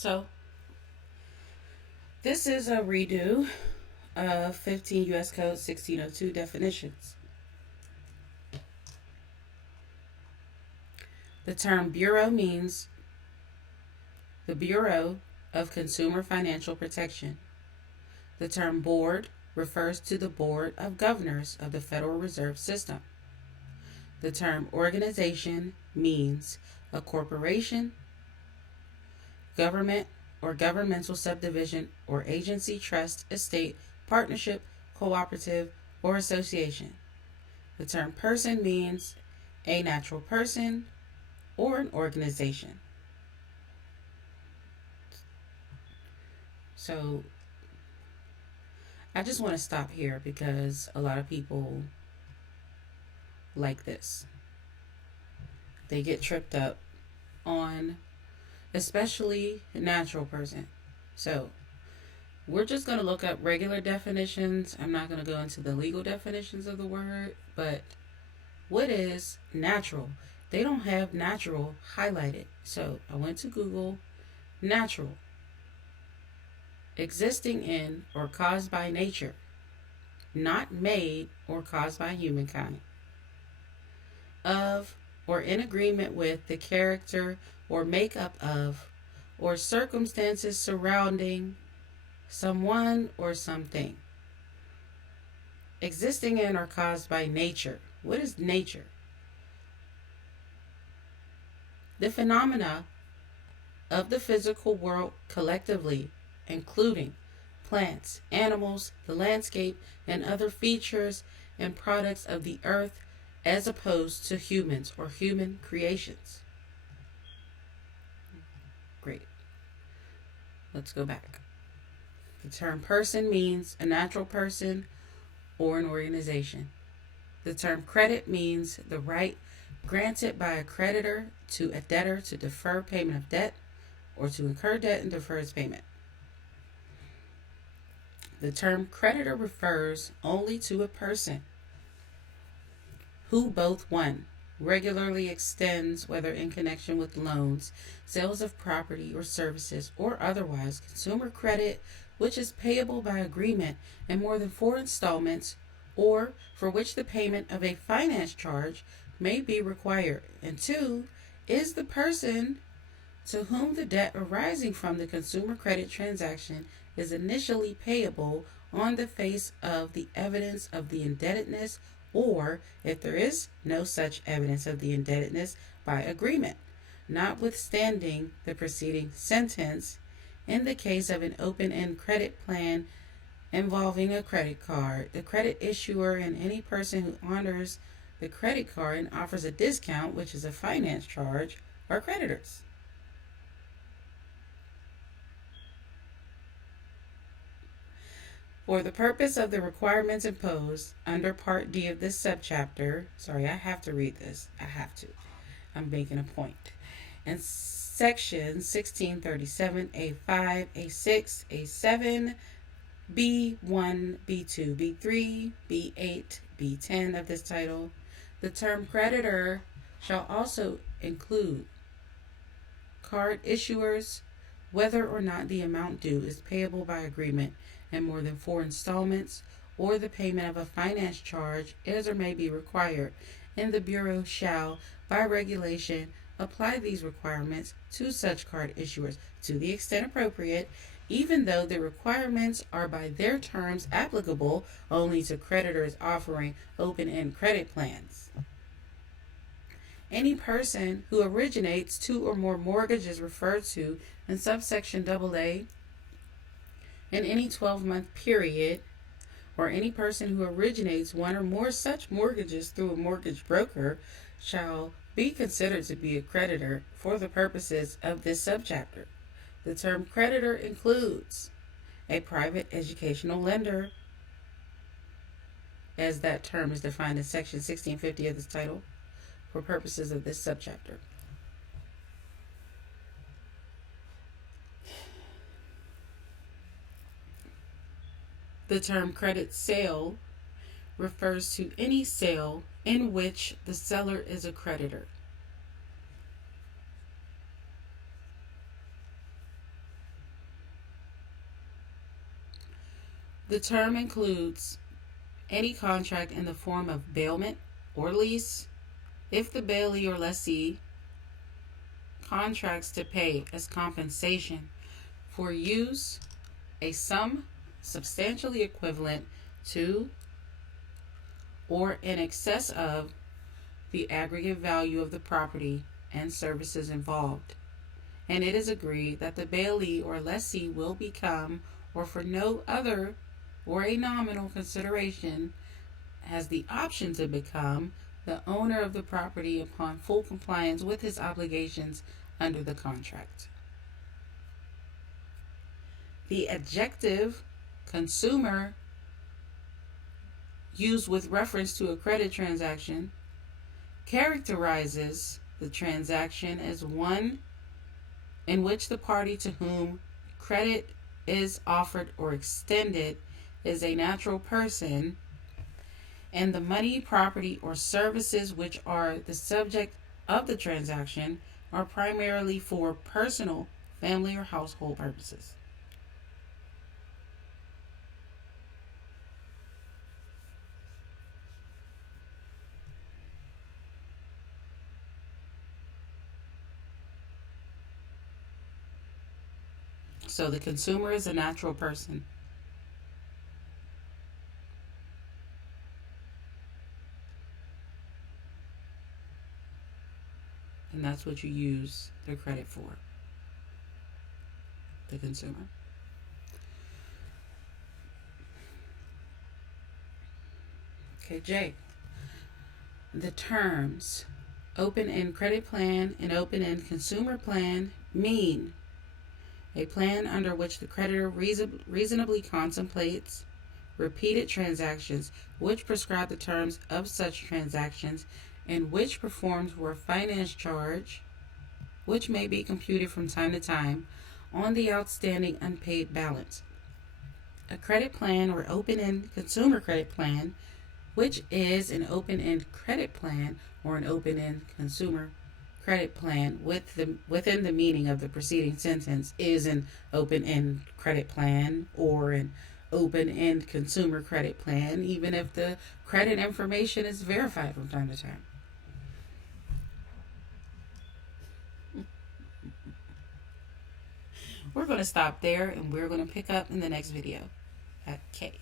So, this is a redo of 15 U.S. Code 1602 definitions. The term Bureau means the Bureau of Consumer Financial Protection. The term Board refers to the Board of Governors of the Federal Reserve System. The term organization means a corporation, government, or governmental subdivision or agency, trust, estate, partnership, cooperative, or association. The term person means a natural person or an organization. So I just want to stop here because a lot of people like this. They get tripped up on especially natural person. So we're just going to look up regular definitions. I'm not going to go into the legal definitions of the word, but what is natural? They don't have natural highlighted. So I went to Google. Natural, existing in or caused by nature, not made or caused by humankind, of or in agreement with the character or makeup of or circumstances surrounding someone or something. Existing in or caused by nature. What is nature? The phenomena of the physical world collectively, including plants, animals, the landscape, and other features and products of the earth, as opposed to humans or human creations. Great. Let's go back. The term person means a natural person or an organization. The term credit means the right granted by a creditor to a debtor to defer payment of debt or to incur debt and defer its payment. The term creditor refers only to a person who both 1. Regularly extends, whether in connection with loans, sales of property or services, or otherwise, consumer credit which is payable by agreement in more than 4 installments, or for which the payment of a finance charge may be required. And 2. Is the person to whom the debt arising from the consumer credit transaction is initially payable on the face of the evidence of the indebtedness, or if there is no such evidence of the indebtedness, by agreement, notwithstanding the preceding sentence, in the case of an open-end credit plan involving a credit card, the credit issuer and any person who honors the credit card and offers a discount, which is a finance charge, are creditors. For the purpose of the requirements imposed under Part D of this subchapter, I have to read this. I'm making a point. In Section 1637, A5, A6, A7, B1, B2, B3, B8, B10 of this title, the term creditor shall also include card issuers, whether or not the amount due is payable by agreement in more than 4 installments, or the payment of a finance charge is or may be required, and the Bureau shall, by regulation, apply these requirements to such card issuers to the extent appropriate, even though the requirements are by their terms applicable only to creditors offering open-end credit plans. Any person who originates 2 or more mortgages referred to in subsection AA in any 12-month period, or any person who originates 1 or more such mortgages through a mortgage broker, shall be considered to be a creditor for the purposes of this subchapter. The term creditor includes a private educational lender, as that term is defined in Section 1650 of this title, for purposes of this subchapter. The term credit sale refers to any sale in which the seller is a creditor. The term includes any contract in the form of bailment or lease if the bailee or lessee contracts to pay as compensation for use a sum substantially equivalent to or in excess of the aggregate value of the property and services involved, and it is agreed that the bailee or lessee will become, or for no other or a nominal consideration, has the option to become the owner of the property upon full compliance with his obligations under the contract. The adjective consumer, used with reference to a credit transaction, characterizes the transaction as one in which the party to whom credit is offered or extended is a natural person, and the money, property, or services which are the subject of the transaction are primarily for personal, family, or household purposes. So the consumer is a natural person. And that's what you use the credit for. The consumer. Okay, J. The terms open-end credit plan and open-end consumer plan mean a plan under which the creditor reasonably contemplates repeated transactions which prescribe the terms of such transactions and which performs for a finance charge which may be computed from time to time on the outstanding unpaid balance. A credit plan or open-end consumer credit plan, which is an open-end credit plan or an open-end consumer credit plan within the meaning of the preceding sentence, is an open-end credit plan or an open-end consumer credit plan, even if the credit information is verified from time to time. We're going to stop there and we're going to pick up in the next video at K.